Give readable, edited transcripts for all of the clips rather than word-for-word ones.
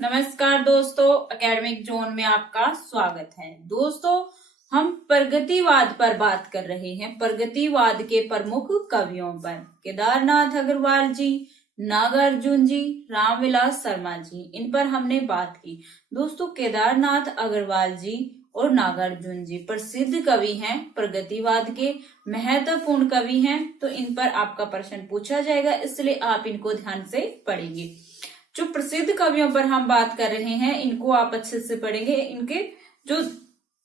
नमस्कार दोस्तों, academic zone में आपका स्वागत है। दोस्तों, हम प्रगतिवाद पर बात कर रहे हैं। प्रगतिवाद के प्रमुख कवियों पर केदारनाथ अग्रवाल जी, नागार्जुन जी, रामविलास शर्मा जी, इन पर हमने बात की। दोस्तों, केदारनाथ अग्रवाल जी और नागार्जुन जी प्रसिद्ध कवि हैं, प्रगतिवाद के महत्वपूर्ण कवि हैं। तो इन पर आपका प्रश्न पूछा जाएगा, इसलिए आप इनको ध्यान से पढ़ेंगे। जो प्रसिद्ध कवियों पर हम बात कर रहे हैं, इनको आप अच्छे से पढ़ेंगे। इनके जो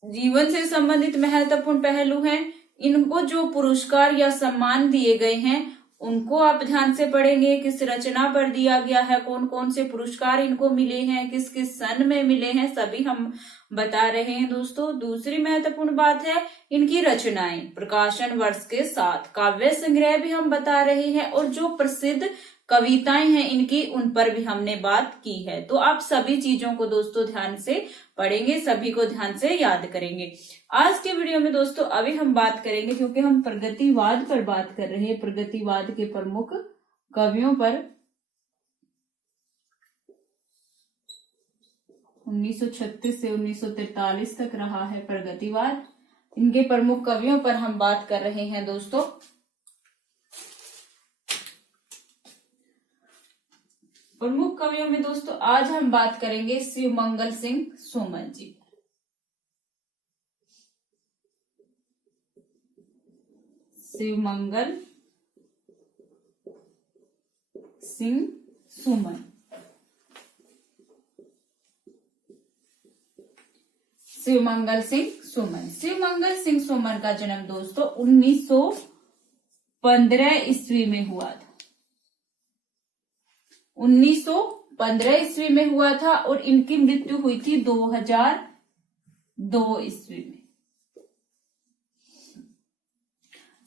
जीवन से संबंधित महत्वपूर्ण पहलू हैं, इनको जो पुरस्कार या सम्मान दिए गए हैं, उनको आप ध्यान से पढ़ेंगे। किस रचना पर दिया गया है, कौन कौन से पुरस्कार इनको मिले हैं, किस किस सन में मिले हैं, सभी हम बता रहे हैं। दोस्तों, दूसरी महत्वपूर्ण बात है इनकी रचनाएं, प्रकाशन वर्ष के साथ काव्य संग्रह भी हम बता रहे हैं, और जो प्रसिद्ध कविताएं हैं इनकी, उन पर भी हमने बात की है। तो आप सभी चीजों को दोस्तों ध्यान से पढ़ेंगे, सभी को ध्यान से याद करेंगे। आज के वीडियो में दोस्तों अभी हम बात करेंगे, क्योंकि हम प्रगतिवाद पर बात कर रहे हैं, प्रगतिवाद के प्रमुख कवियों पर 1936 से 1943 तक रहा है प्रगतिवाद। इनके प्रमुख कवियों पर हम बात कर रहे हैं। दोस्तों, प्रमुख कवियों में दोस्तों आज हम बात करेंगे शिवमंगल सिंह सुमन जी। शिवमंगल सिंह सुमन। शिवमंगल सिंह सुमन। शिवमंगल सिंह सुमन का जन्म दोस्तों 1915 ईस्वी में हुआ था। 1915 ईस्वी में हुआ था, और इनकी मृत्यु हुई थी 2002 ईस्वी में।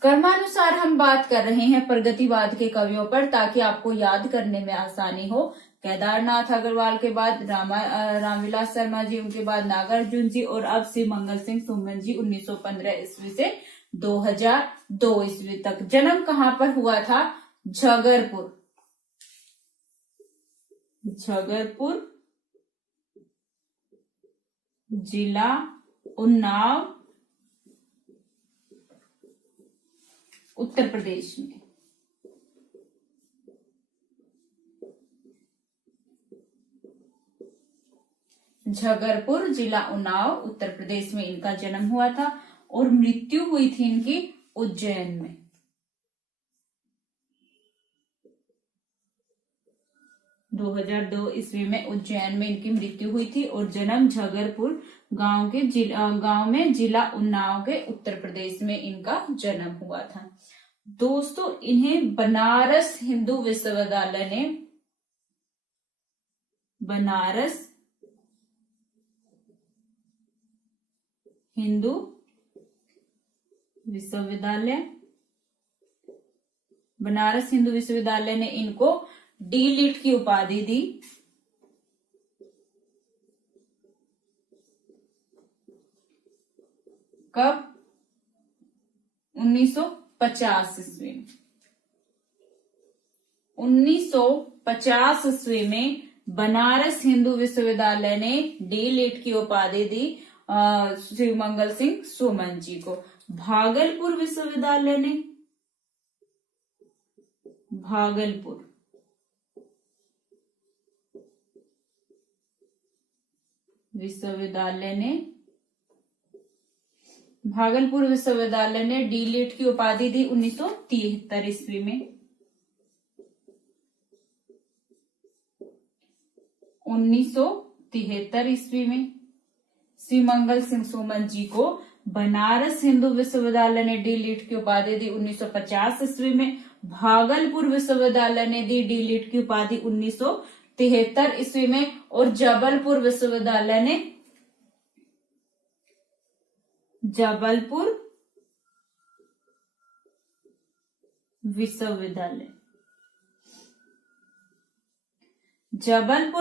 क्रमानुसार हम बात कर रहे हैं प्रगतिवाद के कवियों पर, ताकि आपको याद करने में आसानी हो। केदारनाथ अग्रवाल के बाद रामविलास शर्मा जी, उनके बाद नागार्जुन जी, और अब शिवमंगल सिंह सुमन जी 1915 ईस्वी से 2002 ईस्वी तक। जन्म कहां पर हुआ था? झगरपुर जिला उन्नाव, उत्तर प्रदेश में। झगरपुर जिला उन्नाव, उत्तर प्रदेश में इनका जन्म हुआ था, और मृत्यु हुई थी इनकी उज्जैन में। 2002 ईस्वी में उज्जैन में इनकी मृत्यु हुई थी, और जन्म झगरपुर गांव में जिला उन्नाव के उत्तर प्रदेश में इनका जन्म हुआ था। दोस्तों, इन्हें बनारस हिंदू विश्वविद्यालय ने बनारस हिंदू विश्वविद्यालय ने इनको डी.लिट की उपाधि दी। कब? 1950 ईस्वी में। 1950 ईस्वी में बनारस हिंदू विश्वविद्यालय ने डी.लिट की उपाधि दी शिवमंगल सिंह सुमन जी को। भागलपुर विश्वविद्यालय ने भागलपुर विश्वविद्यालय ने डी.लिट की उपाधि दी 1973 ईस्वी में। 1973 ईस्वी में शिवमंगल सिंह सुमन जी को बनारस हिंदू विश्वविद्यालय ने डी.लिट की उपाधि दी 1950 ईस्वी में। भागलपुर विश्वविद्यालय ने दी डी.लिट की उपाधि 1973 ईस्वी में, और जबलपुर विश्वविद्यालय ने जबलपुर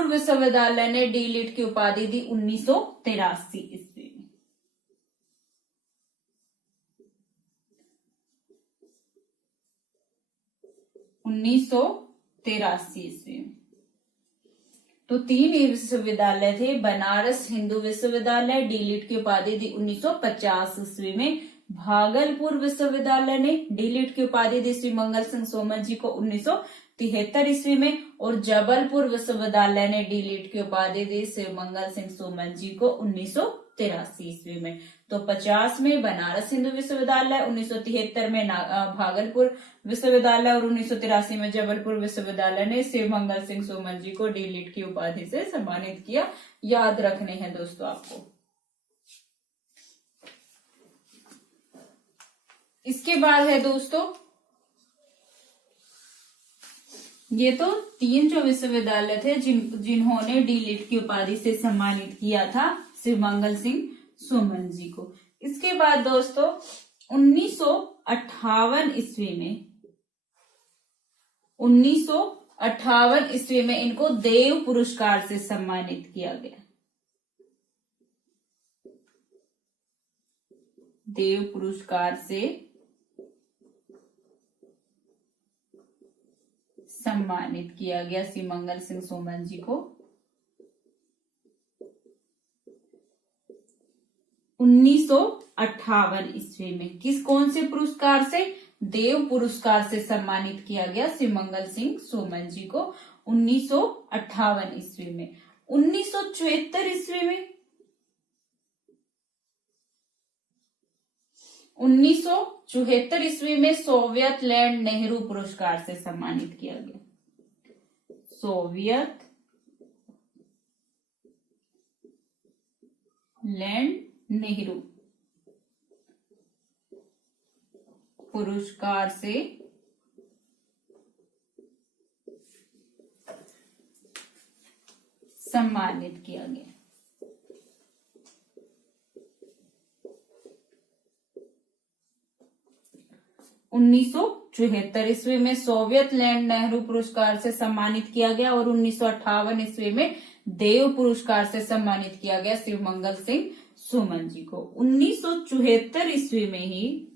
विश्वविद्यालय ने डी.लिट की उपाधि दी 1983 ईस्वी में। 1983 ईस्वी में। तो 3 विश्वविद्यालय थे। बनारस हिंदू विश्वविद्यालय डीलिट की उपाधि दी 1950 ईस्वी में। भागलपुर विश्वविद्यालय ने डीलिट की उपाधि दी श्री मंगल सिंह सोमन जी को 1973 ईस्वी में। और जबलपुर विश्वविद्यालय ने डीलिट की उपाधि दी श्री मंगल सिंह सोमन जी को 1983 ईस्वी में। तो 50 में बनारस हिंदू विश्वविद्यालय, 1973 में भागलपुर विश्वविद्यालय और 1983 में जबलपुर विश्वविद्यालय ने श्री मंगल सिंह सोमन जी को डीलिट की उपाधि से सम्मानित किया। याद रखने हैं दोस्तों आपको। इसके बाद है दोस्तों, ये तो 3 जो विश्वविद्यालय थे जिन्होंने डीलिट की उपाधि से सम्मानित किया था श्री मंगल सिंह सोमन जी को। इसके बाद दोस्तों 1958 ईस्वी में इनको देव पुरस्कार से सम्मानित किया गया। देव पुरस्कार से सम्मानित किया गया श्री मंगल सिंह सोमन जी को 1958 ईस्वी में। कौन से पुरस्कार से? देव पुरस्कार से सम्मानित किया गया श्री मंगल सिंह सोमन जी को 1958 ईस्वी में। 1974 ईस्वी में 1974 ईस्वी में सोवियत लैंड नेहरू पुरस्कार से सम्मानित किया गया। सोवियत लैंड नेहरू पुरस्कार से सम्मानित किया गया। 1974 ईस्वी में सोवियत लैंड नेहरू पुरस्कार से सम्मानित किया गया और 1958 ईस्वी में देव पुरस्कार से सम्मानित किया गया श्री मंगल सिंह सोमन जी को। 1974 ईस्वी में ही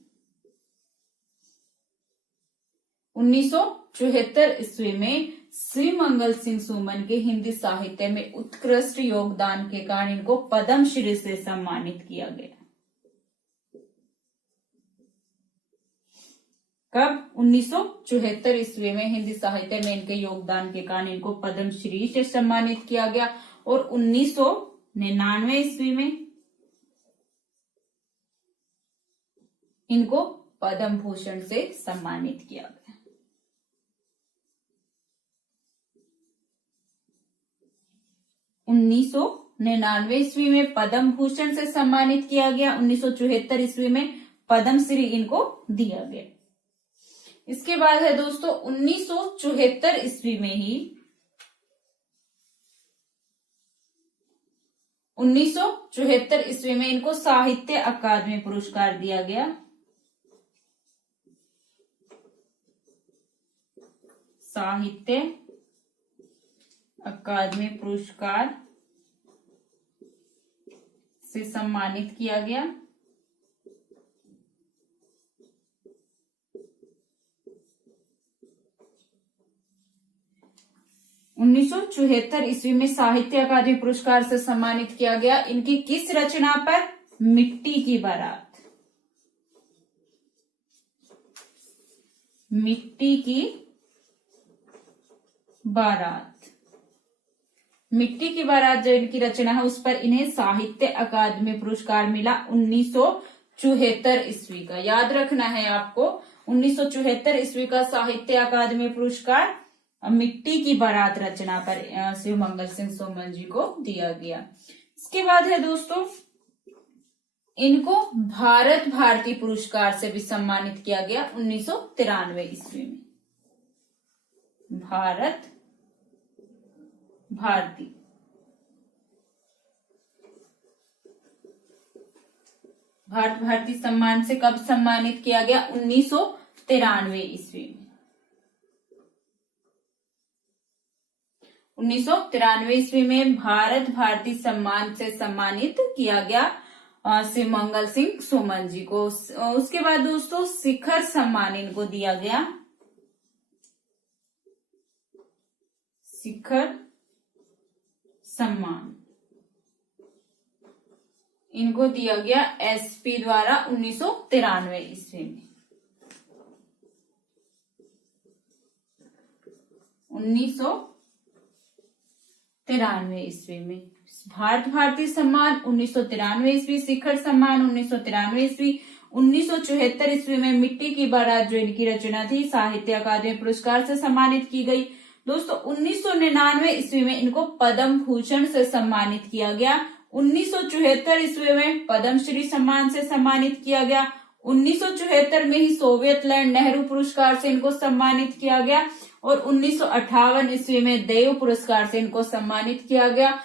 1974 ईस्वी में श्री मंगल सिंह सोमन के हिंदी साहित्य में उत्कृष्ट योगदान के कारण इनको पद्मश्री से सम्मानित किया गया। कब? 1974 ईस्वी में हिंदी साहित्य में इनके योगदान के कारण इनको पद्मश्री से सम्मानित किया गया और 1999 ईस्वी में इनको पद्म भूषण से सम्मानित किया गया। उन्नीस सौ 1999 ईस्वी में पद्म भूषण से सम्मानित किया गया। 1974 ईस्वी में पद्मश्री इनको दिया गया। इसके बाद है दोस्तों 1974 ईस्वी में ही 1974 ईस्वी में इनको साहित्य अकादमी पुरस्कार दिया गया। साहित्य अकादमी पुरस्कार से सम्मानित किया गया। 1974 ईस्वी में साहित्य अकादमी पुरस्कार से सम्मानित किया गया। इनकी किस रचना पर? मिट्टी की बारात। मिट्टी की बारात। मिट्टी की बारात जो इनकी रचना है उस पर इन्हें साहित्य अकादमी पुरस्कार मिला 1974 ईस्वी का। याद रखना है आपको 1974 ईस्वी का साहित्य अकादमी पुरस्कार मिट्टी की बारात रचना पर श्री मंगल सिंह सोमन जी को दिया गया। इसके बाद है दोस्तों इनको भारत भारती पुरस्कार से भी सम्मानित किया गया 1993 ईस्वी में। भारत भारती भारत भारती सम्मान से कब सम्मानित किया गया? 1993 ईस्वी में। 1993 ईस्वी में भारत भारती सम्मान से सम्मानित किया गया श्री मंगल सिंह सोमन जी को। उसके बाद दोस्तों शिखर सम्मान इनको दिया गया। शिखर सम्मान इनको दिया गया एसपी द्वारा 1993 ईस्वी में। 1993 ईस्वी में भारतीय सम्मान 1993 ईस्वी, शिखर सम्मान 1993 ईस्वी, 1974 ईस्वी में मिट्टी की बारात जो इनकी रचना थी साहित्य अकादमी पुरस्कार से सम्मानित की गई। दोस्तों 1999 ईस्वी में इनको पद्म भूषण से सम्मानित किया गया। 1974 ईस्वी में पद्मश्री सम्मान से सम्मानित किया गया। 1974 में ही सोवियत लैंड नेहरू पुरस्कार से इनको सम्मानित किया गया और 1958 ईस्वी में देव पुरस्कार से इनको सम्मानित किया गया।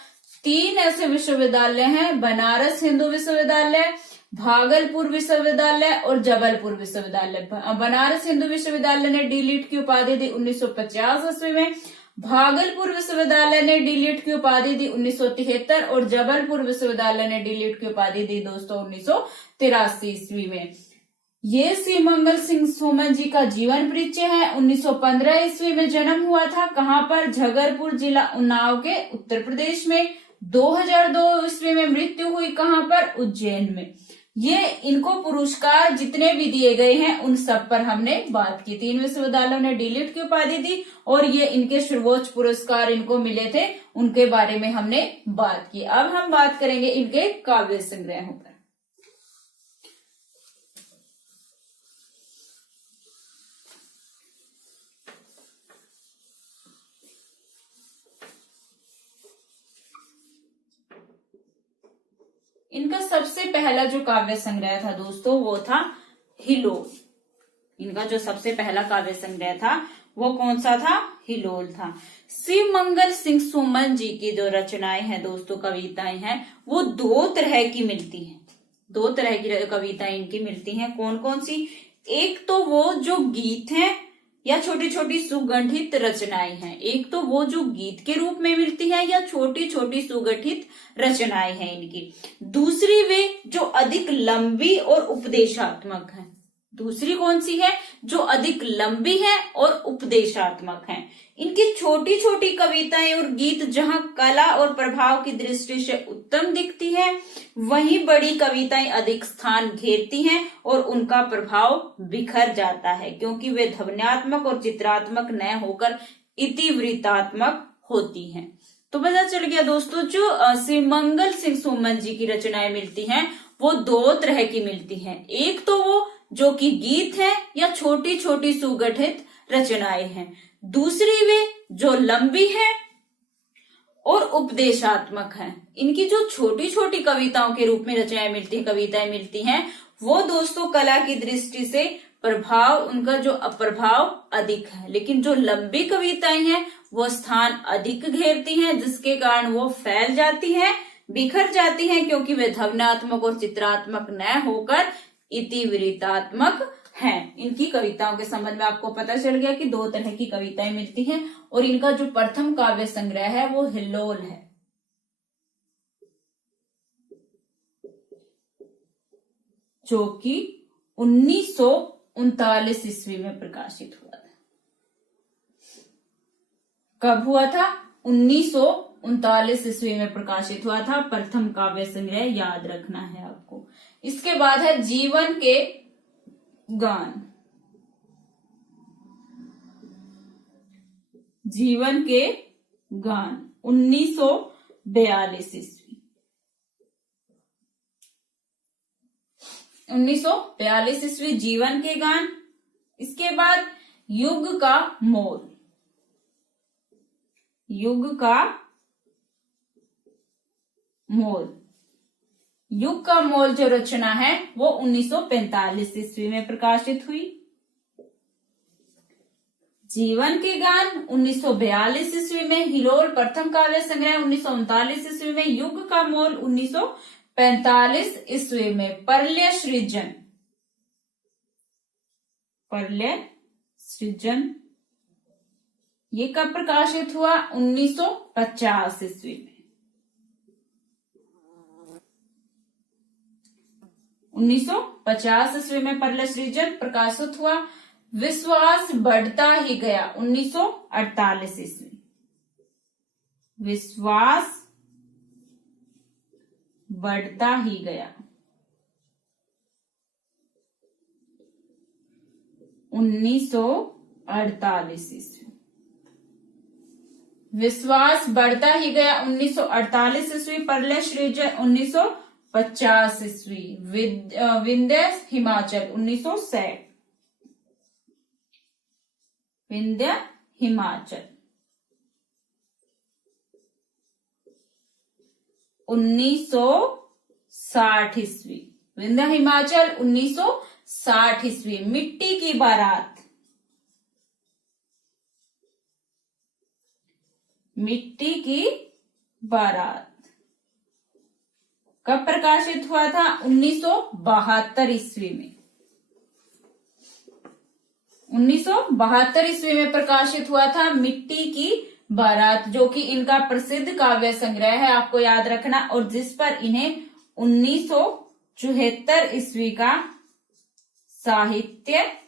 3 ऐसे विश्वविद्यालय हैं, बनारस हिंदू विश्वविद्यालय, भागलपुर विश्वविद्यालय और जबलपुर विश्वविद्यालय। बनारस हिंदू विश्वविद्यालय ने डी.लिट की उपाधि दी 1950 ईस्वी में, भागलपुर विश्वविद्यालय ने डी.लिट की उपाधि दी 1973 और जबलपुर विश्वविद्यालय ने डी.लिट की उपाधि दी दोस्तों 1983 ईस्वी में। ये श्री मंगल सिंह सुमन जी का जीवन परिचय है। 1915 ईस्वी में जन्म हुआ था। कहाँ पर? झगरपुर जिला उन्नाव के उत्तर प्रदेश में। 2002 ईस्वी में मृत्यु हुई कहाँ पर? उज्जैन में। ये इनको पुरस्कार जितने भी दिए गए हैं उन सब पर हमने बात की। 3 विश्वविद्यालयों ने डी.लिट की उपाधि दी और ये इनके सर्वोच्च पुरस्कार इनको मिले थे, उनके बारे में हमने बात की। अब हम बात करेंगे इनके काव्य संग्रहों पर। इनका सबसे पहला जो काव्य संग्रह था दोस्तों वो था हिलोल। इनका जो सबसे पहला काव्य संग्रह था वो कौन सा था? हिलोल था। श्री मंगल सिंह सुमन जी की जो रचनाएं हैं दोस्तों, कविताएं हैं, वो 2 तरह की मिलती हैं। 2 तरह की कविताएं इनकी मिलती हैं। कौन कौन सी? एक तो वो जो गीत हैं या छोटी छोटी सुगठित रचनाएं हैं। एक तो वो जो गीत के रूप में मिलती है या छोटी छोटी सुगठित रचनाएं हैं इनकी। दूसरी वे जो अधिक लंबी और उपदेशात्मक है। दूसरी कौन सी है? जो अधिक लंबी है और उपदेशात्मक है। इनकी छोटी छोटी कविताएं और गीत जहां कला और प्रभाव की दृष्टि से उत्तम दिखती है, वहीं बड़ी कविताएं अधिक स्थान घेरती हैं और उनका प्रभाव बिखर जाता है, क्योंकि वे ध्वन्यात्मक और चित्रात्मक न होकर इतिवृत्तात्मक होती हैं। तो पता चल गया दोस्तों, जो श्री मंगल सिंह सुमन जी की रचनाएं मिलती हैं वो 2 तरह की मिलती हैं। एक तो वो जो कि गीत है या छोटी छोटी सुगठित रचनाएं हैं। दूसरी वे जो लंबी है और उपदेशात्मक है। इनकी जो छोटी छोटी कविताओं के रूप में रचनाएं मिलती हैं, कविताएं मिलती हैं, वो दोस्तों कला की दृष्टि से प्रभाव, उनका जो अप्रभाव अधिक है। लेकिन जो लंबी कविताएं हैं वो स्थान अधिक घेरती हैं, जिसके कारण वो फैल जाती हैं, बिखर जाती हैं, क्योंकि वे ध्वन्यात्मक और चित्रात्मक न होकर इतिवृत्तात्मक हैं। इनकी कविताओं के संबंध में आपको पता चल गया कि 2 तरह की कविताएं मिलती हैं और इनका जो प्रथम काव्य संग्रह है वो हिल्लोल है, जो कि 1939 ईस्वी में प्रकाशित हुआ था। कब हुआ था? 1939 ईस्वी में प्रकाशित हुआ था प्रथम काव्य संग्रह, याद रखना है आपको। इसके बाद है जीवन के गान। जीवन के गान 1942 ईस्वी। 1942 ईस्वी जीवन के गान। इसके बाद युग का मोल। युग का मोल। युग का मोल जो रचना है वो 1945 ईस्वी में प्रकाशित हुई। जीवन के गान 1942 ईस्वी में, हिलोल प्रथम काव्य संग्रह 1939 ईस्वी में, युग का मोल 1945 ईस्वी में। परल्य सृजन। परल्य सृजन ये कब प्रकाशित हुआ? 1950 ईस्वी में। 1950 ईस्वी में परल्य सृजन प्रकाशित हुआ। विश्वास बढ़ता ही गया 1948 ईस्वी। विश्वास बढ़ता ही गया। 1948 ईस्वी। विश्वास बढ़ता ही गया 1948 ईस्वी। परले सृजन 1950 ईस्वी। विंध्य हिमाचल 1960। विंध्य हिमाचल 1960 ईस्वी। विंध्य हिमाचल 1960 ईस्वी। मिट्टी की बारात। मिट्टी की बारात कब प्रकाशित हुआ था? 1972 ईस्वी में। 1972 ईस्वी में प्रकाशित हुआ था मिट्टी की बारात, जो कि इनका प्रसिद्ध काव्य संग्रह है, आपको याद रखना, और जिस पर इन्हें 1974 ईस्वी का साहित्य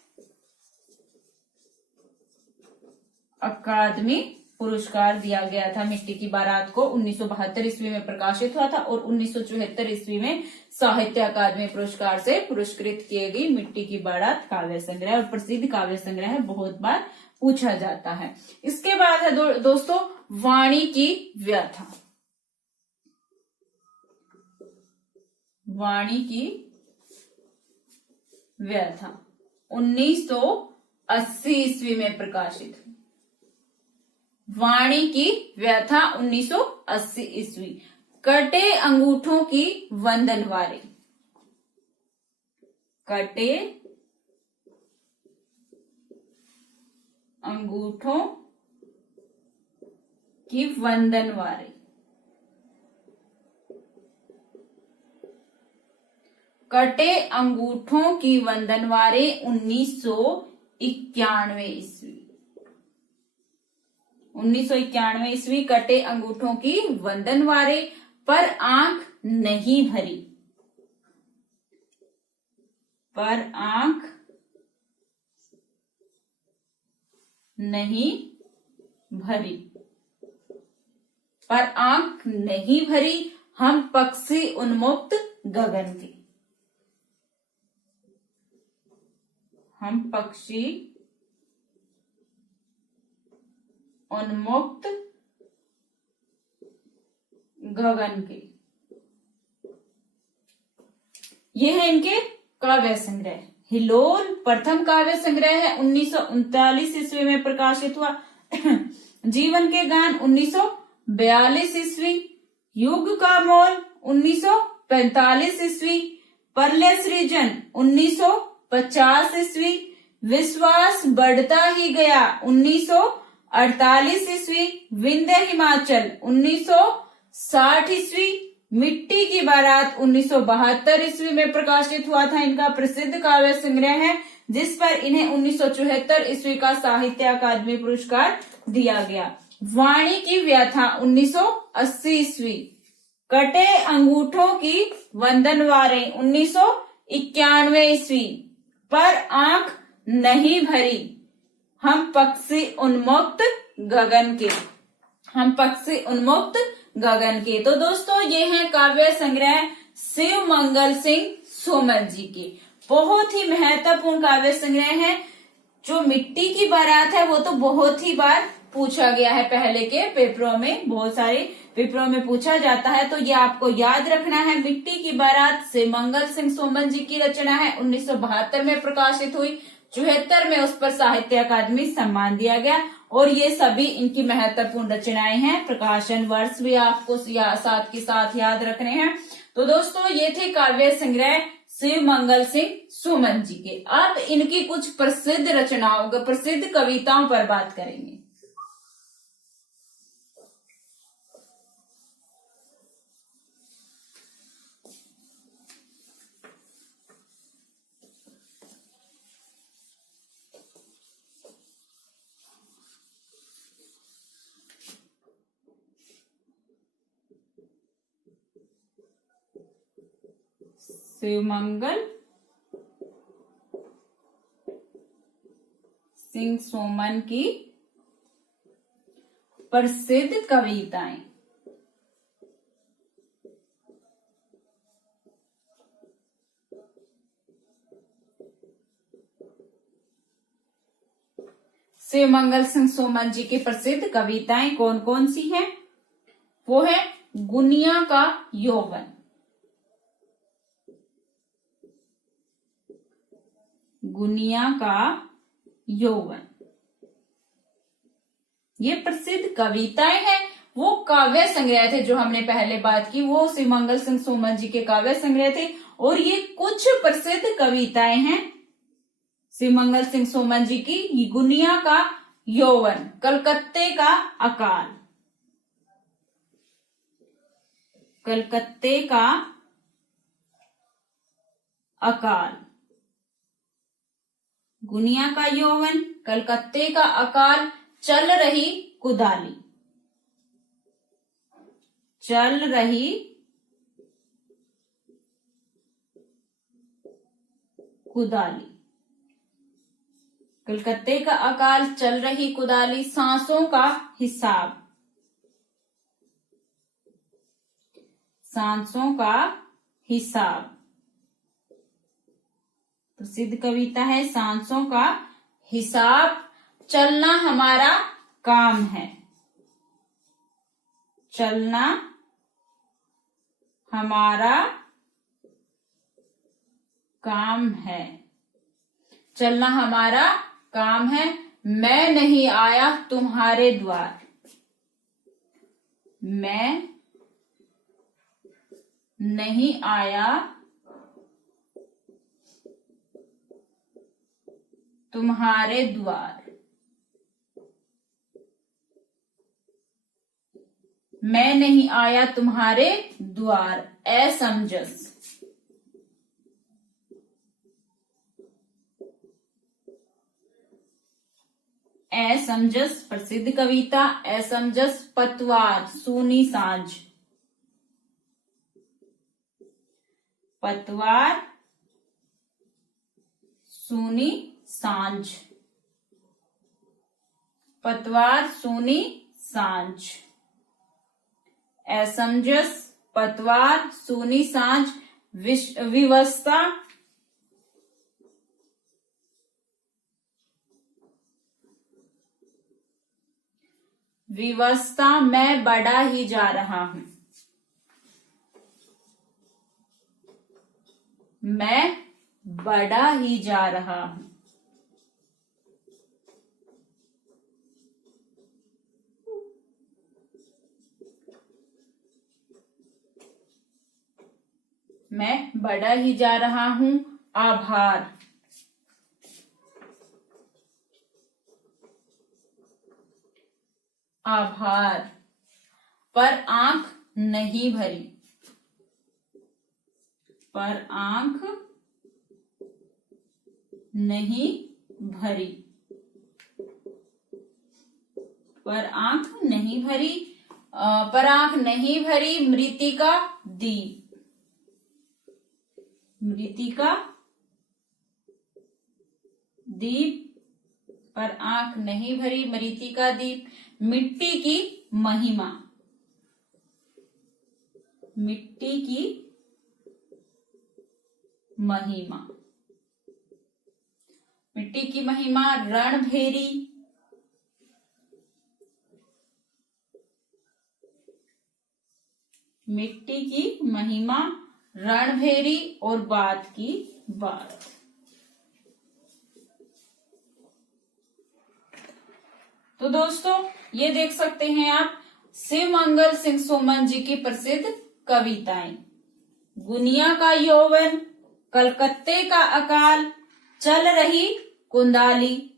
अकादमी पुरस्कार दिया गया था। मिट्टी की बारात को 1972 ईस्वी में प्रकाशित हुआ था और 1974 ईस्वी में साहित्य अकादमी पुरस्कार से पुरस्कृत किए गई मिट्टी की बारात काव्य संग्रह, और प्रसिद्ध काव्य संग्रह है, बहुत बार पूछा जाता है। इसके बाद है दोस्तों वाणी की व्यथा। वाणी की व्यथा 1980 ईस्वी में प्रकाशित। वाणी की व्यथा 1980 ईस्वी। कटे अंगूठों की वंदनवारी। कटे अंगूठों की वंदनवारी। कटे अंगूठों की वंदनवारी 1991 ईस्वी। 1991 ईस्वी। कटे अंगूठों की वंदनवारी। पर आंख नहीं भरी। पर आंख नहीं भरी। पर आंख नहीं भरी। हम पक्षी उन्मुक्त गगन के। हम पक्षी उन्मुक्त गगन के। ये है इनके काव्य संग्रह। हिलोल प्रथम काव्य संग्रह है, 1939 ईस्वी में प्रकाशित हुआ। जीवन के गान 1942 ईस्वी। युग का मोल 1945 ईस्वी। परले सृजन 1950 ईस्वी। विश्वास बढ़ता ही गया 1948 ईस्वी। विंध्य हिमाचल 1960 ईस्वी। मिट्टी की बारात 1972 ईस्वी में प्रकाशित हुआ था। इनका प्रसिद्ध काव्य संग्रह है, जिस पर इन्हें 1974 ईस्वी का साहित्य अकादमी पुरस्कार दिया गया। वाणी की व्यथा 1980 ईस्वी। कटे अंगूठों की वंदनवारी 1991 ईस्वी। पर आंख नहीं भरी। हम पक्षी उन्मुक्त गगन के। हम पक्षी उन्मुक्त गगन के। तो दोस्तों ये हैं काव्य संग्रह शिव मंगल सिंह सोमन जी के। बहुत ही महत्वपूर्ण काव्य संग्रह है। जो मिट्टी की बारात है वो तो बहुत ही बार पूछा गया है, पहले के पेपरों में, बहुत सारे पेपरों में पूछा जाता है, तो ये आपको याद रखना है। मिट्टी की बारात शिव मंगल सिंह सोमन जी की रचना है, 1972 में प्रकाशित हुई। 74 में उस पर साहित्य अकादमी सम्मान दिया गया, और ये सभी इनकी महत्वपूर्ण रचनाएं हैं। प्रकाशन वर्ष भी आपको साथ के साथ याद रखने हैं। तो दोस्तों ये थे काव्य संग्रह शिव मंगल सिंह सोमन जी के। अब इनकी कुछ प्रसिद्ध रचनाओं, प्रसिद्ध कविताओं पर बात करेंगे। शिवमंगल सिंह सोमन की प्रसिद्ध कविताएं। शिव मंगल सिंह सोमन जी की प्रसिद्ध कविताएं कौन कौन सी हैं? वो है गुनिया का यौवन, गुनिया का यौवन, ये प्रसिद्ध कविताएं हैं। वो काव्य संग्रह थे जो हमने पहले बात की, वो शिव मंगल सिंह सोमन जी के काव्य संग्रह थे। और ये कुछ प्रसिद्ध कविताएं हैं शिव मंगल सिंह सोमन जी की। ये गुनिया का यौवन, कलकत्ते का अकाल, कलकत्ते का अकाल, गुनिया का यौवन, कलकत्ते का अकाल, चल रही कुदाली, चल रही कुदाली, कलकत्ते का अकाल, चल रही कुदाली, सांसों का हिसाब, सांसों का हिसाब, प्रसिद्ध कविता है सांसों का हिसाब, चलना हमारा काम है, चलना हमारा काम है, चलना हमारा काम है, मैं नहीं आया तुम्हारे द्वार, मैं नहीं आया तुम्हारे द्वार, मैं नहीं आया तुम्हारे द्वार, असमंजस, असमंजस प्रसिद्ध कविता, असमंजस, पतवार, सूनी सांझ, पतवार, सूनी सांझ, पतवार, सूनी सांझ, असमंजस, पतवार, सूनी सांझ, विवस्ता, विवस्ता, मैं बढ़ा ही जा रहा हूं, मैं बढ़ा ही जा रहा हूं, मैं बढ़ा ही जा रहा हूं, आभार, आभार, पर आंख नहीं भरी, पर आंख नहीं भरी, पर आंख नहीं भरी, पर आंख नहीं भरी, मृतिका दीप, मृतिका दीप, पर आंख नहीं भरी, मृतिका दीप, मिट्टी की महिमा, मिट्टी की महिमा, मिट्टी की महिमा, रणभेरी, मिट्टी की महिमा, रणभेरी, और बात की बात। तो दोस्तों ये देख सकते हैं आप शिव मंगल सिंह सोमन जी की प्रसिद्ध कविताएं, गुनिया का यौवन, कलकत्ते का अकाल, चल रही कुंदाली,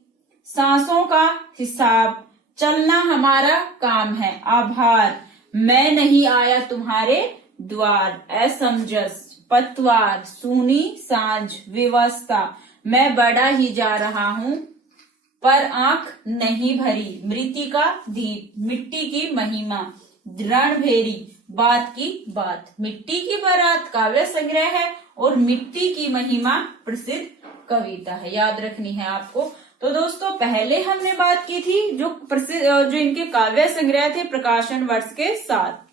सांसों का हिसाब, चलना हमारा काम है, आभार, मैं नहीं आया तुम्हारे द्वार, असमंजस, पतवार, सूनी सांझ, विवस्ता, मैं बढ़ा ही जा रहा हूं, पर आंख नहीं भरी, मृतिका दीप, मिट्टी की महिमा, रणभेरी, बात की बात। मिट्टी की बारात काव्य संग्रह है और मिट्टी की महिमा प्रसिद्ध कविता है, याद रखनी है आपको। तो दोस्तों पहले हमने बात की थी जो प्रसिद्ध जो इनके काव्य संग्रह थे प्रकाशन वर्ष के साथ,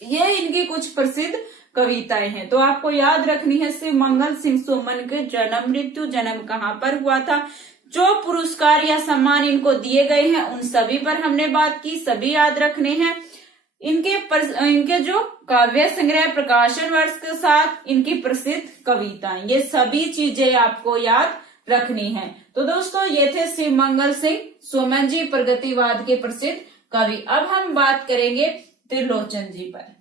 ये इनकी कुछ प्रसिद्ध कविताएं हैं। तो आपको याद रखनी है शिव मंगल सिंह सोमन के जन्म मृत्यु, जन्म कहाँ पर हुआ था, जो पुरस्कार या सम्मान इनको दिए गए हैं उन सभी पर हमने बात की, सभी याद रखने हैं। इनके जो काव्य संग्रह, प्रकाशन वर्ष के साथ इनकी प्रसिद्ध कविताएं, ये सभी चीजें आपको याद रखनी है। तो दोस्तों ये थे शिवमंगल सिंह सुमन जी, प्रगतिवाद के प्रसिद्ध कवि। अब हम बात करेंगे त्रिलोचन जी पर।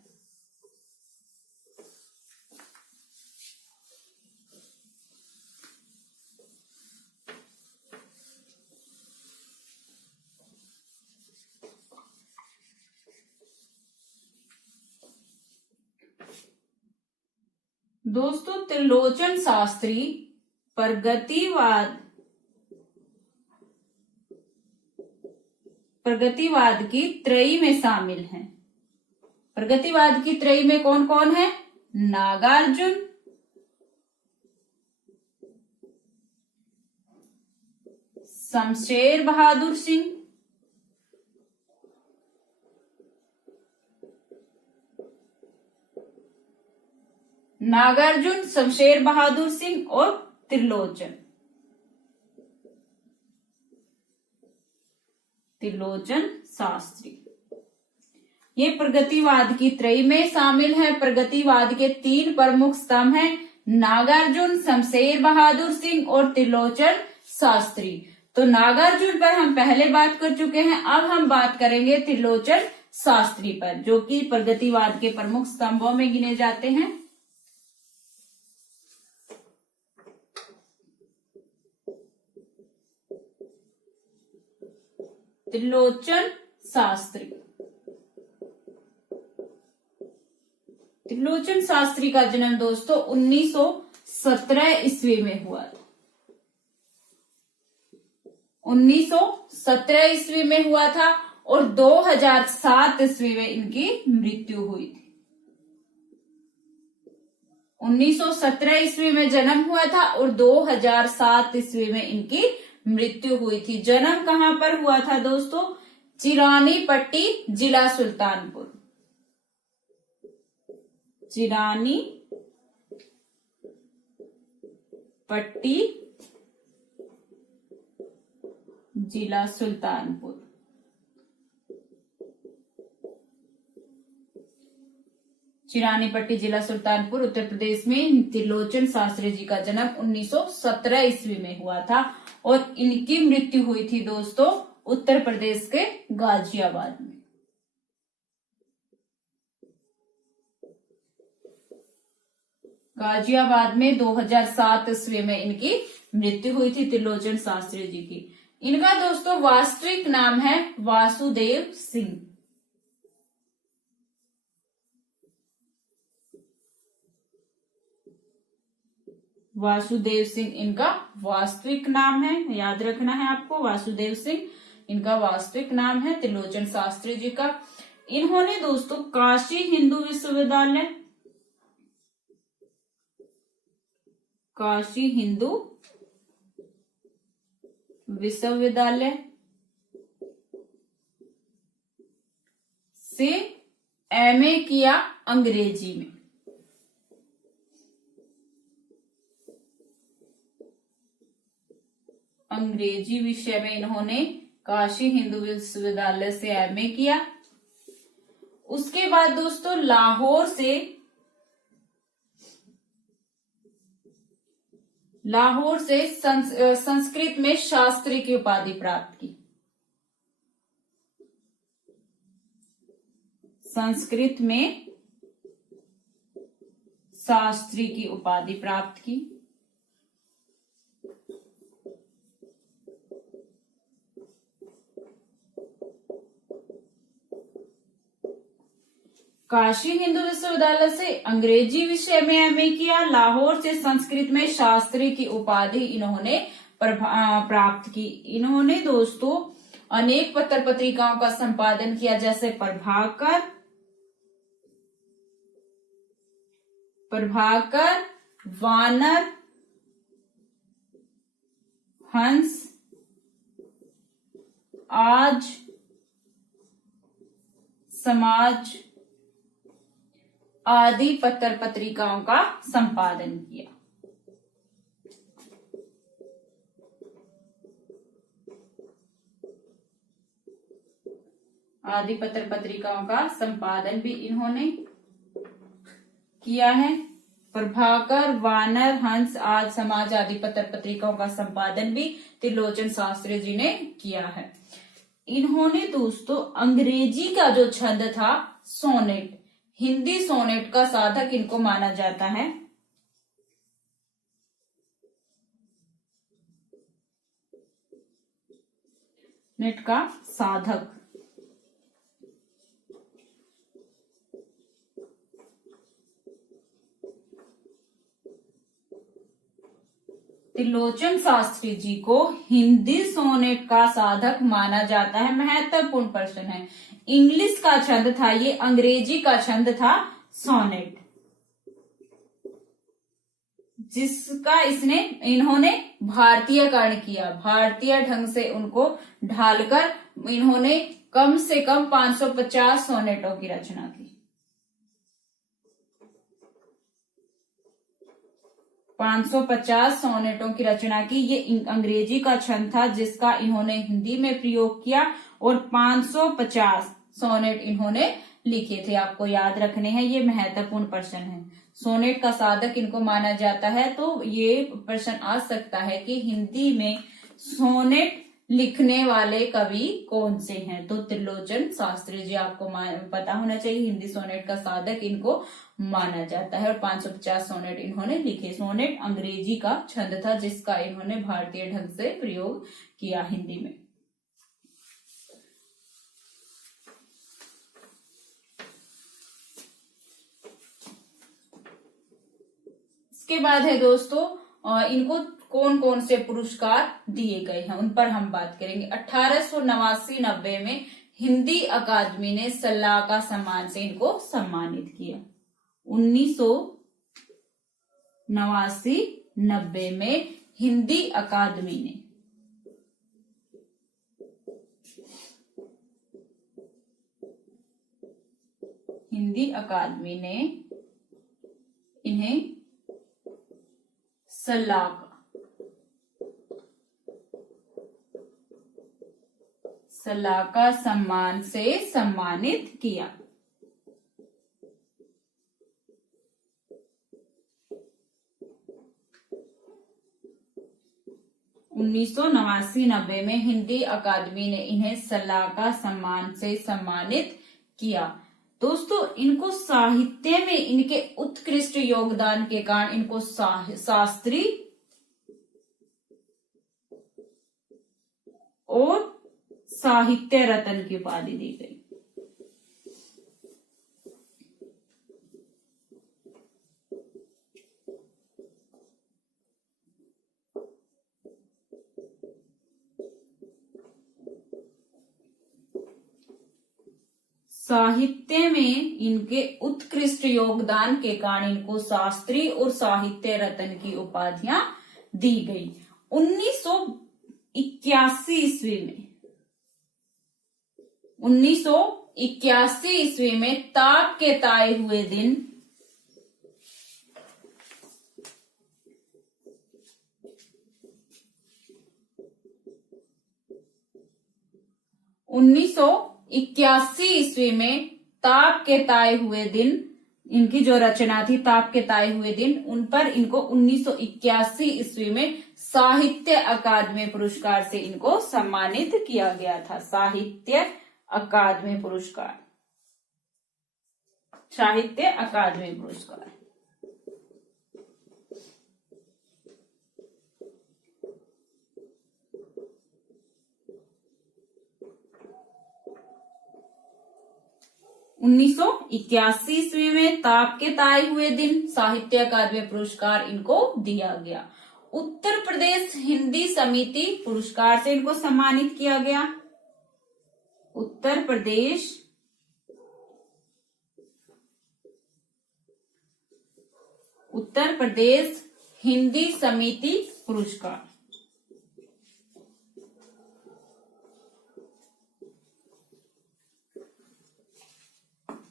दोस्तों त्रिलोचन शास्त्री प्रगतिवाद की त्रयी में शामिल हैं। प्रगतिवाद की त्रयी में कौन कौन है? नागार्जुन, शमशेर बहादुर सिंह, नागार्जुन, शमशेर बहादुर सिंह और त्रिलोचन शास्त्री, ये प्रगतिवाद की त्रयी में शामिल है। प्रगतिवाद के 3 प्रमुख स्तंभ हैं, नागार्जुन, शमशेर बहादुर सिंह और त्रिलोचन शास्त्री। तो नागार्जुन पर हम पहले बात कर चुके हैं, अब हम बात करेंगे त्रिलोचन शास्त्री पर, जो कि प्रगतिवाद के प्रमुख स्तंभों में गिने जाते हैं। त्रिलोचन शास्त्री, त्रिलोचन शास्त्री का जन्म दोस्तों 1917 ईस्वी में हुआ था। 1917 ईस्वी में हुआ था और 2007 ईस्वी में इनकी मृत्यु हुई थी। 1917 ईस्वी में जन्म हुआ था और 2007 ईस्वी में इनकी मृत्यु हुई थी। जन्म कहां पर हुआ था दोस्तों? चिरानी पट्टी, जिला सुल्तानपुर। चिरानी पट्टी, जिला सुल्तानपुर। चिरानी पट्टी, जिला सुल्तानपुर, उत्तर प्रदेश में त्रिलोचन शास्त्री जी का जन्म 1917 ईस्वी में हुआ था और इनकी मृत्यु हुई थी दोस्तों उत्तर प्रदेश के गाजियाबाद में। गाजियाबाद में 2007 ईस्वी में इनकी मृत्यु हुई थी त्रिलोचन शास्त्री जी की। इनका दोस्तों वास्तविक नाम है वासुदेव सिंह। वासुदेव सिंह इनका वास्तविक नाम है, याद रखना है आपको, वासुदेव सिंह इनका वास्तविक नाम है त्रिलोचन शास्त्री जी का। इन्होंने दोस्तों काशी हिंदू विश्वविद्यालय, काशी हिंदू विश्वविद्यालय से एमए किया अंग्रेजी में। अंग्रेजी विषय में इन्होंने काशी हिंदू विश्वविद्यालय से एमए किया। उसके बाद दोस्तों लाहौर से संस्कृत में शास्त्री की उपाधि प्राप्त की। संस्कृत में शास्त्री की उपाधि प्राप्त की। काशी हिंदू विश्वविद्यालय से अंग्रेजी विषय में एमए किया। लाहौर से संस्कृत में शास्त्री की उपाधि इन्होंने प्राप्त की। इन्होंने दोस्तों अनेक पत्र पत्रिकाओं का संपादन किया, जैसे प्रभाकर, वानर, हंस, आज, समाज आदि पत्र पत्रिकाओं का संपादन किया। आदि पत्र पत्रिकाओं का संपादन भी इन्होंने किया है। प्रभाकर, वानर, हंस, आज समाज आदि पत्र पत्रिकाओं का संपादन भी त्रिलोचन शास्त्री जी ने किया है। इन्होंने दोस्तों अंग्रेजी का जो छंद था सोनेट, हिंदी सोनेट का साधक इनको माना जाता है। नेट का साधक त्रिलोचन शास्त्री जी को हिंदी सोनेट का साधक माना जाता है। महत्वपूर्ण प्रश्न है। इंग्लिश का छंद था ये, अंग्रेजी का छंद था सोनेट, जिसका इन्होंने भारतीयकरण किया। भारतीय ढंग से उनको ढालकर इन्होंने कम से कम 550 सोनेटों की रचना की। 550 सोनेटों की रचना की। ये अंग्रेजी का छंद था जिसका इन्होंने हिंदी में प्रयोग किया और 550 सोनेट इन्होंने लिखे थे। आपको याद रखने हैं, ये महत्वपूर्ण प्रश्न है। सोनेट का साधक इनको माना जाता है, तो ये प्रश्न आ सकता है कि हिंदी में सोनेट लिखने वाले कवि कौन से हैं। तो त्रिलोचन शास्त्री जी आपको पता होना चाहिए, हिंदी सोनेट का साधक इनको माना जाता है और 550 सोनेट इन्होंने लिखे। सोनेट अंग्रेजी का छंद था जिसका इन्होंने भारतीय ढंग से प्रयोग किया हिंदी में। इसके बाद है दोस्तों इनको कौन कौन से पुरस्कार दिए गए हैं, उन पर हम बात करेंगे। 1889-90 में हिंदी अकादमी ने सलाह का सम्मान से इनको सम्मानित किया। 1989-90 में हिंदी अकादमी ने इन्हें सलाह का सम्मान से सम्मानित किया। 1989-90 में हिंदी अकादमी ने इन्हें सलाह का सम्मान से सम्मानित किया। दोस्तों इनको साहित्य में इनके उत्कृष्ट योगदान के कारण इनको शास्त्री और साहित्य रत्न की उपाधि दी गई। साहित्य में इनके उत्कृष्ट योगदान के कारण इनको शास्त्री और साहित्य रत्न की उपाधियां दी गई। 1981 ईस्वी में ताप के ताए हुए दिन ताप के ताए हुए दिन इनकी जो रचना थी ताप के ताए हुए दिन, उन पर इनको 1981 ईस्वी में साहित्य अकादमी पुरस्कार से इनको सम्मानित किया गया था। साहित्य अकादमी पुरस्कार। 1981 ईस्वी में ताप के ताए हुए दिन साहित्य अकादमी पुरस्कार इनको दिया गया। उत्तर प्रदेश हिंदी समिति पुरस्कार से इनको सम्मानित किया गया। उत्तर प्रदेश हिंदी समिति पुरस्कार।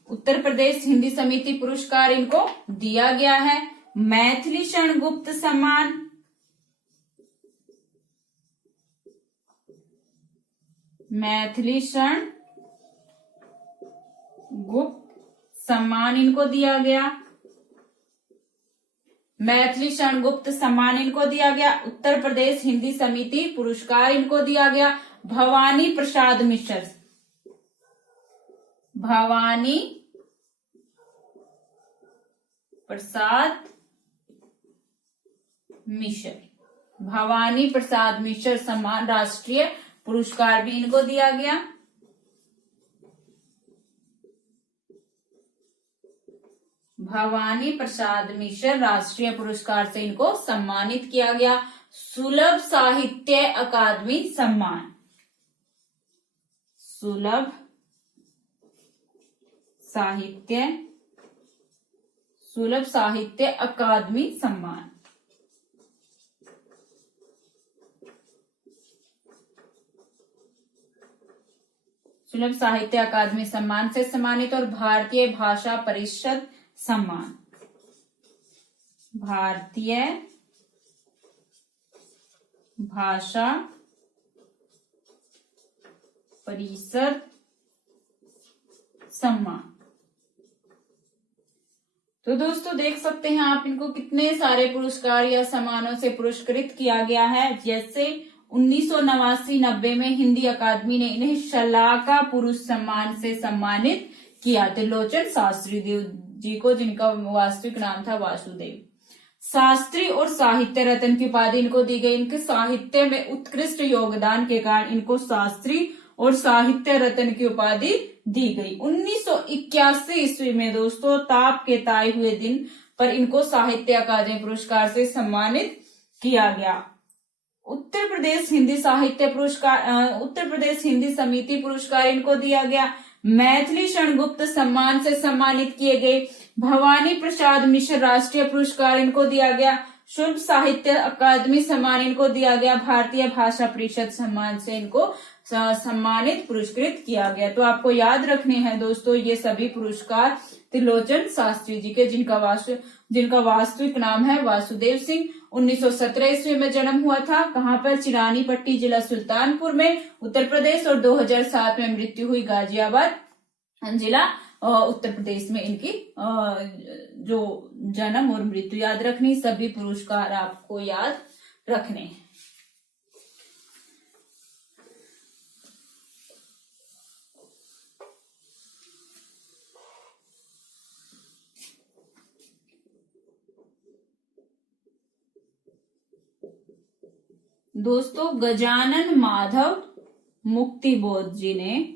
उत्तर प्रदेश हिंदी समिति पुरस्कार इनको दिया गया है। मैथिली क्षण गुप्त सम्मान, मैथिली क्षण गुप्त सम्मान इनको दिया गया। मैथिली शरण गुप्त सम्मान इनको दिया गया। उत्तर प्रदेश हिंदी समिति पुरस्कार इनको दिया गया। भवानी प्रसाद मिश्र, भवानी प्रसाद मिश्र, भवानी प्रसाद मिश्र सम्मान राष्ट्रीय पुरस्कार भी इनको दिया गया। भवानी प्रसाद मिश्र राष्ट्रीय पुरस्कार से इनको सम्मानित किया गया। सुलभ साहित्य अकादमी सम्मान, सुलभ साहित्य अकादमी सम्मान, सुलभ साहित्य अकादमी सम्मान से सम्मानित। और भारतीय भाषा परिषद सम्मान, भारतीय भाषा परिषद सम्मान। तो दोस्तों देख सकते हैं आप इनको कितने सारे पुरस्कार या सम्मानों से पुरस्कृत किया गया है। जैसे 1989-90 में हिंदी अकादमी ने इन्हें शलाका पुरुष सम्मान से सम्मानित किया। त्रिलोचन शास्त्री जी को, जिनका वास्तविक नाम था वासुदेव शास्त्री, और साहित्य रत्न की उपाधि इनको दी गई। इनके साहित्य में उत्कृष्ट योगदान के कारण इनको शास्त्री और साहित्य रत्न की उपाधि दी गई। 1981 ईस्वी में दोस्तों ताप के ताए हुए दिन पर इनको साहित्य अकादमी पुरस्कार से सम्मानित किया गया। उत्तर प्रदेश हिंदी साहित्य पुरस्कार, उत्तर प्रदेश हिंदी समिति पुरस्कार इनको दिया गया। मैथिली शरण गुप्त सम्मान से सम्मानित किए गए। भवानी प्रसाद मिश्र राष्ट्रीय पुरस्कार इनको दिया गया। शुल्भ साहित्य अकादमी सम्मान इनको दिया गया। भारतीय भाषा परिषद सम्मान से इनको सम्मानित पुरस्कृत किया गया। तो आपको याद रखने हैं दोस्तों ये सभी पुरस्कार त्रिलोचन शास्त्री जी के, जिनका वास्तविक नाम है वासुदेव सिंह। 1917 ईस्वी में जन्म हुआ था। कहाँ पर? चिरानी पट्टी, जिला सुल्तानपुर में, उत्तर प्रदेश। और 2007 में मृत्यु हुई गाजियाबाद जिला उत्तर प्रदेश में। इनकी जो जन्म और मृत्यु याद रखनी, सभी पुरस्कार आपको याद रखने हैं। दोस्तों गजानन माधव मुक्तिबोध जी ने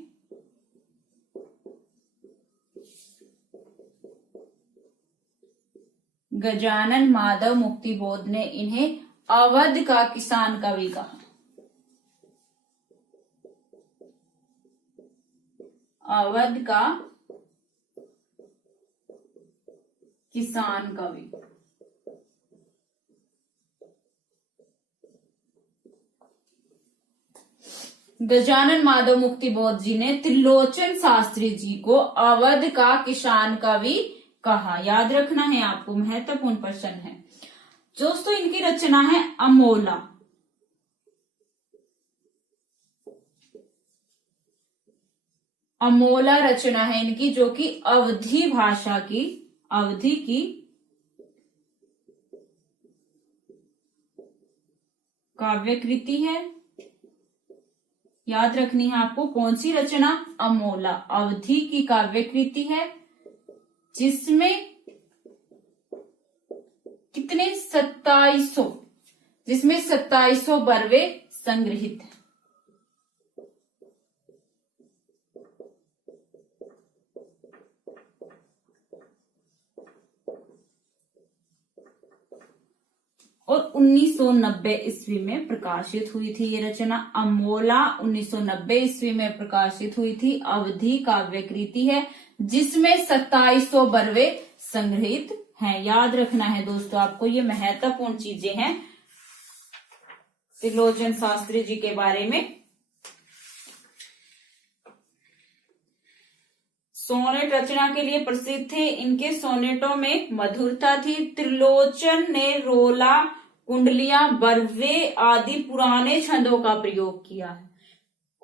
इन्हें अवध का किसान कवि कहा। अवध का किसान कवि। गजानन माधव मुक्तिबोध जी ने त्रिलोचन शास्त्री जी को अवध का किसान कवि कहा। याद रखना है आपको, महत्वपूर्ण प्रश्न है दोस्तों। इनकी रचना है अमोला। अमोला रचना है इनकी, जो कि अवधी भाषा की, अवधी की काव्य कृति है। याद रखनी है आपको, कौन सी रचना? अमोला, अवधी की काव्य कृति है, जिसमें कितने 2700, जिसमें 2700 बरवे संग्रहित है। और 1990 ईस्वी में प्रकाशित हुई थी ये रचना। अमोला 1990 ईस्वी में प्रकाशित हुई थी। अवधी काव्य कृति है, जिसमें 2700 बरवे संग्रहित हैं। याद रखना है दोस्तों आपको, ये महत्वपूर्ण चीजें हैं त्रिलोचन शास्त्री जी के बारे में। सोनेट रचना के लिए प्रसिद्ध थे। इनके सोनेटों में मधुरता थी। त्रिलोचन ने रोला, कुंडलियां, बरवे आदि पुराने छंदों का प्रयोग किया है।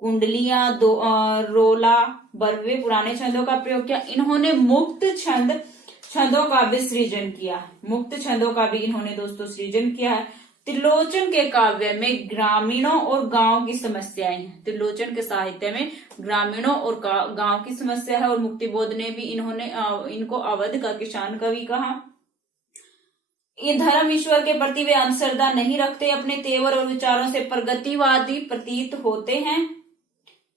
कुंडलियां, रोला, बर्वे पुराने छंदों का प्रयोग किया। इन्होंने मुक्त छंदों का भी सृजन किया। मुक्त छंदों का भी इन्होंने दोस्तों सृजन किया है। त्रिलोचन के काव्य में ग्रामीणों और गांव की समस्याएं हैं। त्रिलोचन के साहित्य में ग्रामीणों और गांव की समस्या है। और मुक्तिबोध ने भी इनको अवध का किसान कवि कहा। ये धर्म ईश्वर के प्रति वे अंधश्रद्धा नहीं रखते, अपने तेवर और विचारों से प्रगतिवादी प्रतीत होते हैं।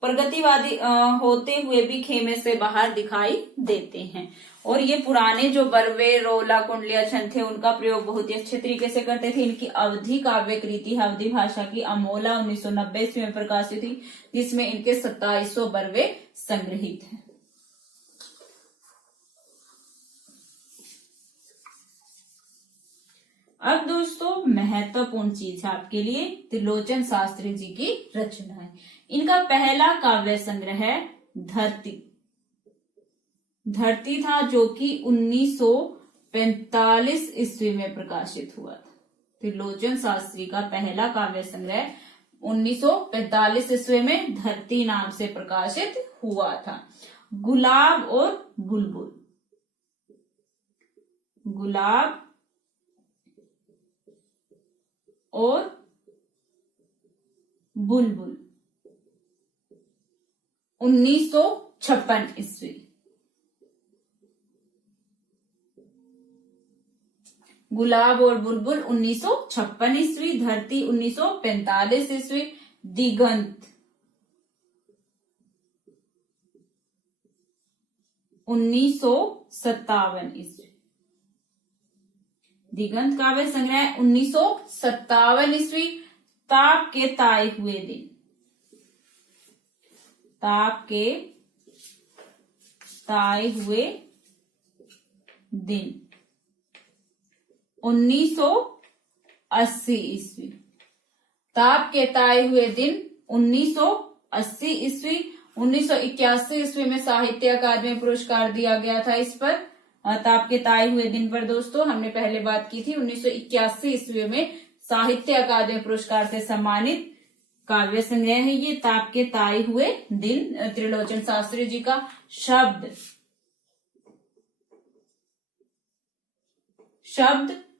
प्रगतिवादी होते हुए भी खेमे से बाहर दिखाई देते हैं। और ये पुराने जो बर्वे, रोला, कुंडलिया छंद थे उनका प्रयोग बहुत ही अच्छे तरीके से करते थे। इनकी अवधि काव्य कृति है अवधि भाषा की अमोला 1990 ईस्वी में प्रकाशित थी, जिसमें इनके 2700 बर्वे संग्रहित हैं। अब दोस्तों महत्वपूर्ण चीज है आपके लिए, त्रिलोचन शास्त्री जी की रचना है। इनका पहला काव्य संग्रह है धरती था, जो कि 1945 ईस्वी में प्रकाशित हुआ था। त्रिलोचन शास्त्री का पहला काव्य संग्रह 1945 ईस्वी में धरती नाम से प्रकाशित हुआ था। गुलाब और बुलबुल, गुलाब और बुलबुल 1956 ईस्वी। गुलाब और बुलबुल 1956 ईस्वी, धरती 1945 ईस्वी, दिगंत 1957 ईस्वी। दिगंत काव्य संग्रह 1957 ईस्वी। ताप के ताए हुए दिन, ताप के ताए हुए दिन 1980 ईस्वी। ताप के ताए हुए दिन 1980 ईस्वी। 1981 ईस्वी में साहित्य अकादमी पुरस्कार दिया गया था इस पर, ताप के ताए हुए दिन पर। दोस्तों हमने पहले बात की थी 1981 ईस्वी में साहित्य अकादमी पुरस्कार से सम्मानित काव्य संग्रह है ये, ताप के ताए हुए दिन, त्रिलोचन शास्त्री जी का। शब्द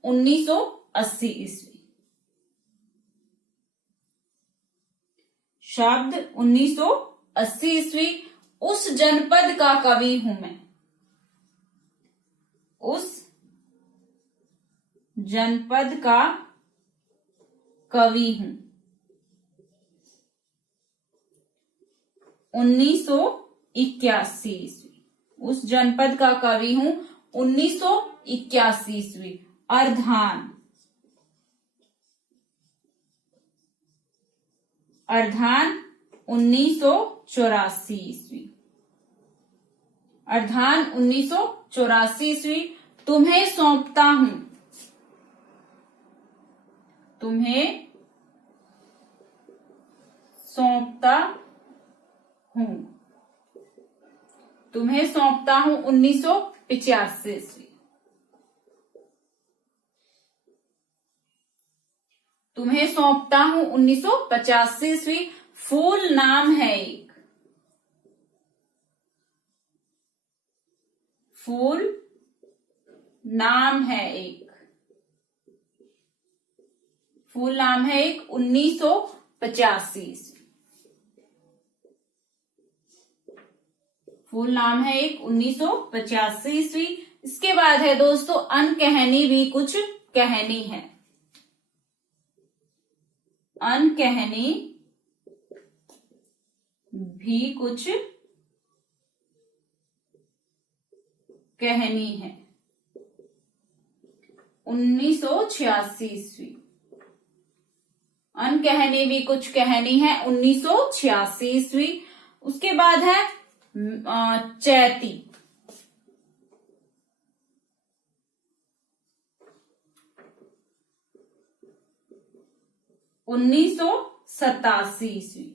1980 ईस्वी। शब्द 1980 ईस्वी। उस जनपद का कवि हूं मैं, उस जनपद का कवि हूं 1981 ईस्वी। उस जनपद का कवि हूं 1981 ईस्वी। अर्धान 1984 ईस्वी। अर्धान 1984 ईस्वी। तुम्हें सौंपता हूं, तुम्हें सौंपता हूं, तुम्हें सौंपता हूं 1985 ईस्वी। तुम्हें सौंपता हूं 1985 ईस्वी। फूल नाम है एक, फूल नाम है एक, फूल नाम है एक 1985 ईस्वी। फूल नाम है एक 1985 ईस्वी। इसके बाद है दोस्तों अनकहनी भी कुछ कहनी है। अनकहनी भी कुछ कहनी है 1986 ईस्वी। अनकहनी भी कुछ कहनी है 1986 ईस्वी। उसके बाद है चैती, 1987 ईस्वी।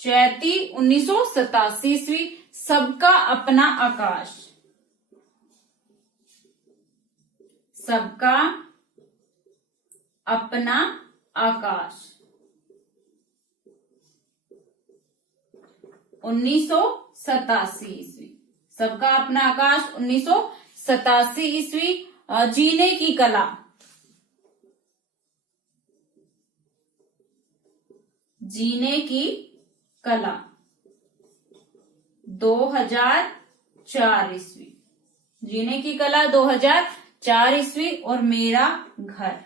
चैती 1987 ईस्वी। सबका अपना आकाश, सबका अपना आकाश 1987 ईस्वी। सबका अपना आकाश 1987 ईस्वी। जीने की कला, जीने की कला 2004 ईस्वी। जीने की कला 2004 ईस्वी। और मेरा घर,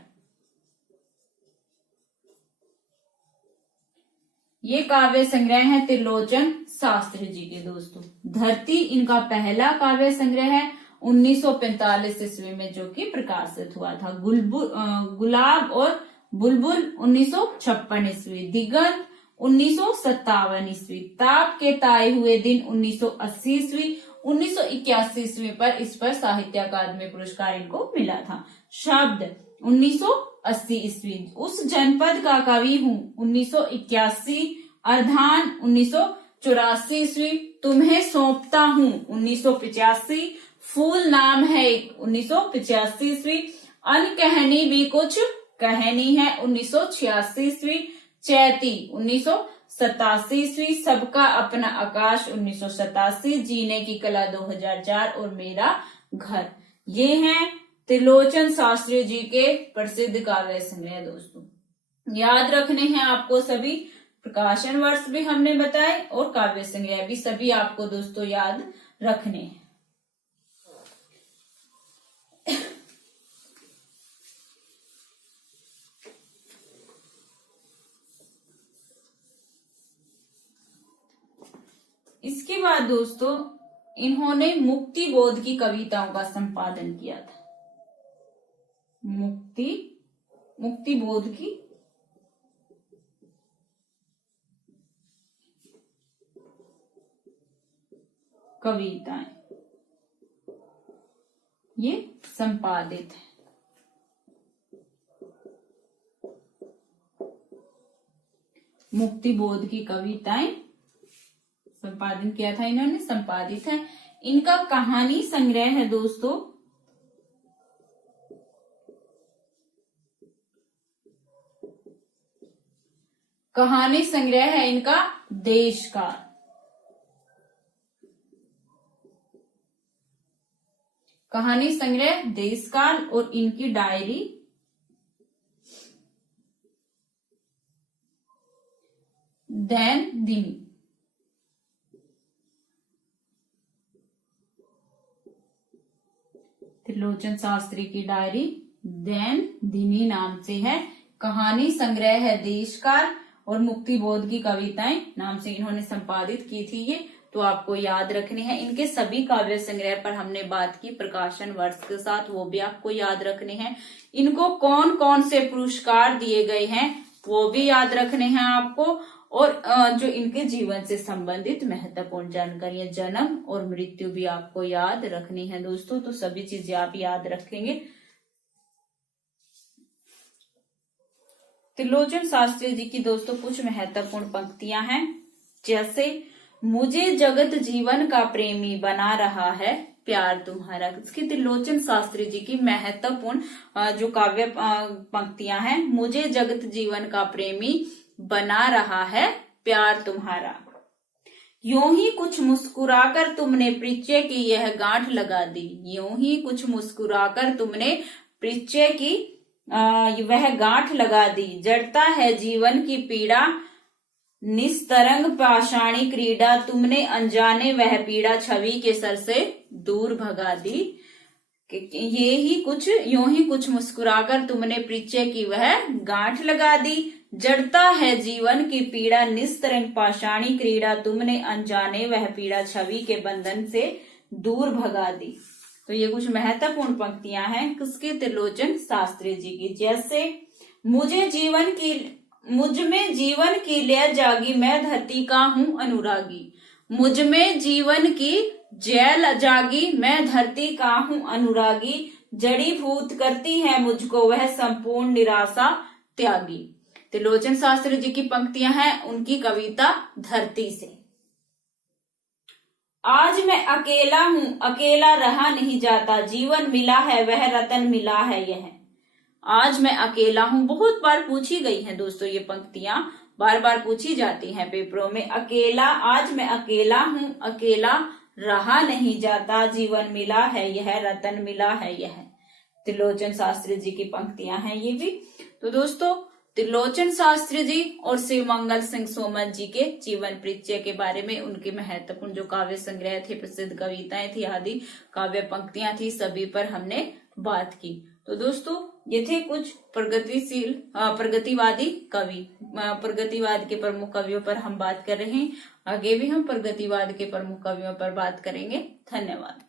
ये काव्य संग्रह है त्रिलोचन शास्त्री जी के दोस्तों। धरती इनका पहला काव्य संग्रह है 1945 ईस्वी में, जो कि प्रकाशित हुआ था। गुलाब और बुलबुल 1956 ईस्वी। दिगंत 1957 ईस्वी। ताप के ताए हुए दिन 1980 ईस्वी। 1981 ईस्वी पर इस पर साहित्य अकादमी पुरस्कार इनको मिला था। शब्द 1980 ईस्वी। उस जनपद का कवि हूँ 1981। अर्धान 1984 ईस्वी। तुम्हें सौंपता हूँ 1985। फूल नाम है 1985 ईस्वी। अनकहनी भी कुछ कहानी है 1986 ईस्वी। चैती 1987 ईस्वी। सबका अपना आकाश 1987। जीने की कला 2004। और मेरा घर। ये हैं त्रिलोचन शास्त्री जी के प्रसिद्ध काव्य संग्रह दोस्तों। याद रखने हैं आपको सभी। प्रकाशन वर्ष भी हमने बताए और काव्य संग्रह भी सभी आपको दोस्तों याद रखने हैं। इसके बाद दोस्तों इन्होंने मुक्ति बोध की कविताओं का संपादन किया था। मुक्ति बोध की कविताएं ये संपादित है। मुक्ति बोध की कविताएं संपादन किया था इन्होंने, संपादित है। इनका कहानी संग्रह है दोस्तों कहानी संग्रह है इनका देशकाल। कहानी संग्रह देशकाल। और इनकी डायरी दैनंदिनी। त्रिलोचन शास्त्री की डायरी दैनंदिनी नाम से है। कहानी संग्रह है देशकाल। और मुक्ति बोध की कविताएं नाम से इन्होंने संपादित की थी ये, तो आपको याद रखनी है। इनके सभी काव्य संग्रह पर हमने बात की प्रकाशन वर्ष के साथ, वो भी आपको याद रखने हैं। इनको कौन कौन से पुरस्कार दिए गए हैं वो भी याद रखने हैं आपको। और जो इनके जीवन से संबंधित महत्वपूर्ण जानकारियां, जन्म और मृत्यु भी आपको याद रखनी है दोस्तों। तो सभी चीजें आप याद रखेंगे। त्रिलोचन शास्त्री जी की दोस्तों कुछ महत्वपूर्ण पंक्तियां हैं, जैसे मुझे जगत जीवन का प्रेमी बना रहा है प्यार तुम्हारा। इसकी त्रिलोचन शास्त्री जी की महत्वपूर्ण जो काव्य पंक्तियां हैं, मुझे जगत जीवन का प्रेमी बना रहा है प्यार तुम्हारा। यूं ही कुछ मुस्कुराकर तुमने परिचय की यह गांठ लगा दी। यूं ही कुछ मुस्कुराकर तुमने परिचय की वह गांठ लगा दी। जड़ता है जीवन की पीड़ा निस्तरंग पाषाणी क्रीड़ा। तुमने अनजाने वह पीड़ा छवि के सर से दूर भगा दी। यूं ही कुछ मुस्कुराकर तुमने परिचय की वह गांठ लगा दी। जड़ता है जीवन की पीड़ा निस्तरंग पाषाणी क्रीड़ा। तुमने अनजाने वह पीड़ा छवि के बंधन से दूर भगा दी। तो ये कुछ महत्वपूर्ण पंक्तियां हैं किसके? त्रिलोचन शास्त्री जी की। जैसे मुझ में जीवन की लय जागी, मैं धरती का हूँ अनुरागी। मुझ में जीवन की जय जागी, मैं धरती का हूँ अनुरागी। जड़ी भूत करती है मुझको वह संपूर्ण निराशा त्यागी। त्रिलोचन शास्त्री जी की पंक्तियां हैं उनकी कविता धरती से। आज मैं अकेला हूँ, अकेला रहा नहीं जाता। जीवन मिला है वह रतन मिला है यह। आज मैं अकेला हूँ बहुत बार पूछी गई हैं दोस्तों ये पंक्तियां। बार बार पूछी जाती हैं पेपरों में। अकेला आज मैं अकेला हूँ, अकेला रहा नहीं जाता, जीवन मिला है यह, रतन मिला है यह। त्रिलोचन शास्त्री जी की पंक्तियां हैं ये भी। तो दोस्तों, त्रिलोचन शास्त्री जी और शिवमंगल सिंह सोमन जी के जीवन परिचय के बारे में, उनके महत्वपूर्ण जो काव्य संग्रह थे, प्रसिद्ध कविताएं थी, आदि काव्य पंक्तियां थी, सभी पर हमने बात की। तो दोस्तों, ये थे कुछ प्रगतिवादी कवि, प्रगतिवाद के प्रमुख कवियों पर हम बात कर रहे हैं। आगे भी हम प्रगतिवाद के प्रमुख कवियों पर बात करेंगे। धन्यवाद।